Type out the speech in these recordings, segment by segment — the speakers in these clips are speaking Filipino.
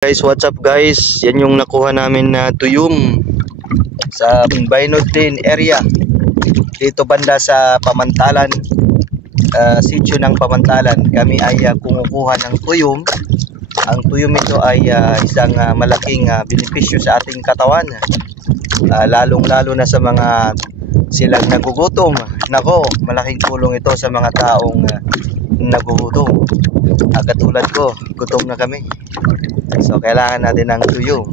Guys, what's up guys? Yan yung nakuha namin na tuyom sa Bainodin area. Dito banda sa Pamantalan, sitio ng Pamantalan. Kami ay kumukuha ng tuyom. Ang tuyom ito ay isang malaking benepisyo sa ating katawan. Lalong-lalo na sa mga silang nagugutom. Nako, malaking tulong ito sa mga taong nagugutom. Katulad ko, gutom na kami. So kailangan natin ng tuyom.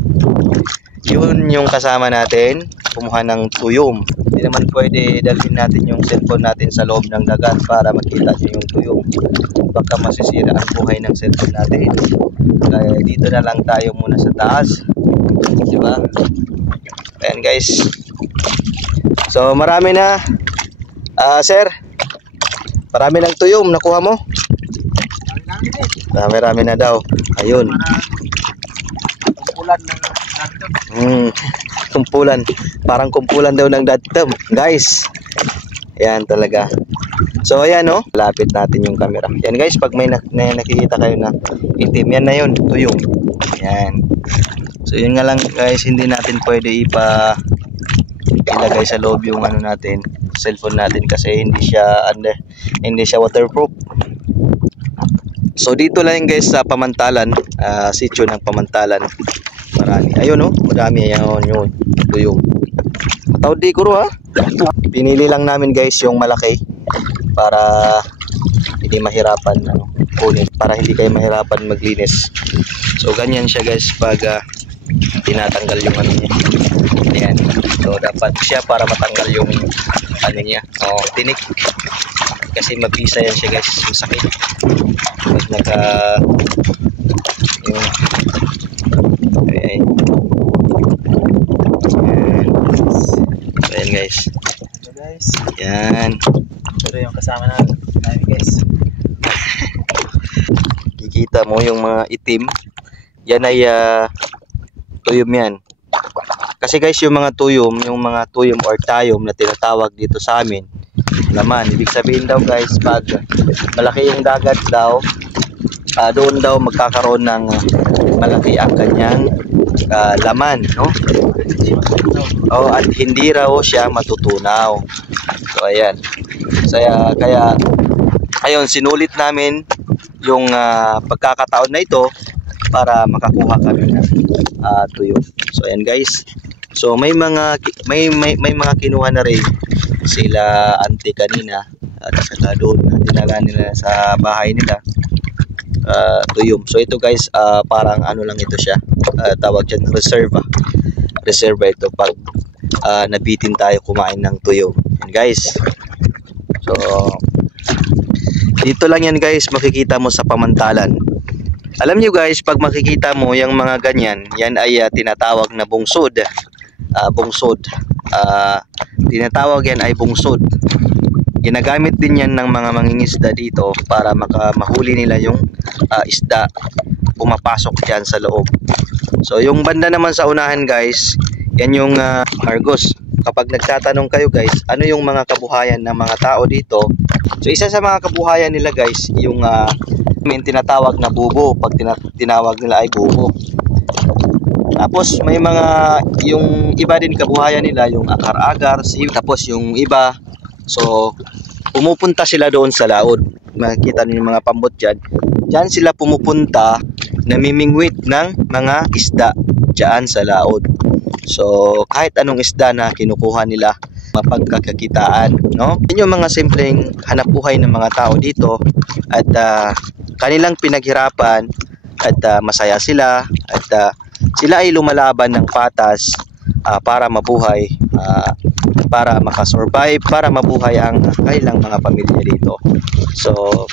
Yun yung kasama natin, kumuha ng tuyom. Hindi naman pwede dalhin natin yung cellphone natin sa loob ng dagat para makita nyo yung tuyom. Baka masisira ang buhay ng cellphone natin. Kaya dito na lang tayo muna sa taas, diba? Ayan guys. So marami na, sir, marami ng tuyom nakuha mo? Marami na daw. Ayun. Kumpulan ng dadtem. Kumpulan. Parang kumpulan daw ng dadtem, guys. Yan talaga. So ayan, no, lapit natin yung camera. Yan guys, pag may nakikita kayo na itim, yan na yun, tuyom. Yan. So yun nga lang guys, hindi natin pwede ilagay sa loob yung ano natin, cellphone natin, kasi hindi siya waterproof. So dito lang guys sa Pamantalan, sitio ng Pamantalan. Marami. Ayun, no, madami. Ayun, yun, tuyom. Tawad di kuro, ha. Pinili lang namin guys yung malaki para hindi mahirapan kunin, para hindi kayo mahirapan maglinis. So ganyan siya guys pag tinatanggal yung ano niya. Ayan. So dapat siya para matanggal yung ano niya, tinik. Kasi mabisa yan siya guys, masakit pag naka yung ayan. Ayan guys. So guys, yan, ito yung kasama natin guys. kikita mo yung mga itim, yan ay tuyom yan. Kasi guys, yung mga tuyom or tayom na tinatawag dito sa amin, laman. Ibig sabihin daw guys, pag malaki yung dagat daw, doon daw magkakaroon ng malaki ang kanyang laman, no? At hindi raw siya matutunaw. So ayan. So, kaya ayun, sinulit namin yung pagkakataon na ito para makakuha kami ng tuyom. So ayan guys. So may mga kinuha na rin sila auntie kanina, at saka doon dinala nila sa bahay nila tuyom. So ito guys, parang ano lang ito siya, tawag dyan reserva ito pag nabitin tayo kumain ng tuyom. And guys, so dito lang yan guys, makikita mo sa Pamantalan. Alam nyo guys, pag makikita mo yung mga ganyan, yan ay tinatawag na bungsod. Tinatawag yan ay bungsod. Ginagamit din yan ng mga mangingisda dito para mahuli nila yung isda pumapasok dyan sa loob. So yung banda naman sa unahan guys, yan yung Argos. Kapag nagtatanong kayo guys, ano yung mga kabuhayan ng mga tao dito, so isa sa mga kabuhayan nila guys, yung may tinatawag na bubo. Pag tinawag nila ay bubo. Tapos may yung iba din kabuhayan nila, yung agar-agar, tapos yung iba, so pumupunta sila doon sa laod. Makikita niyo yung mga pambot dyan. Diyan sila pumupunta, namimingwit ng mga isda dyan sa laod. So kahit anong isda na kinukuha nila, mapagkakakitaan, no? Yun yung mga simpleng hanapbuhay ng mga tao dito, at kanilang pinaghirapan, at masaya sila, at sila ay lumalaban ng patas para mabuhay, para makasurvive, para mabuhay ang kanilang mga pamilya dito. So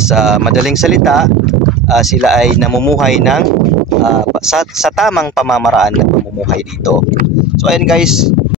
sa madaling salita, sila ay namumuhay ng sa tamang pamamaraan ng pamumuhay dito. So ayun guys,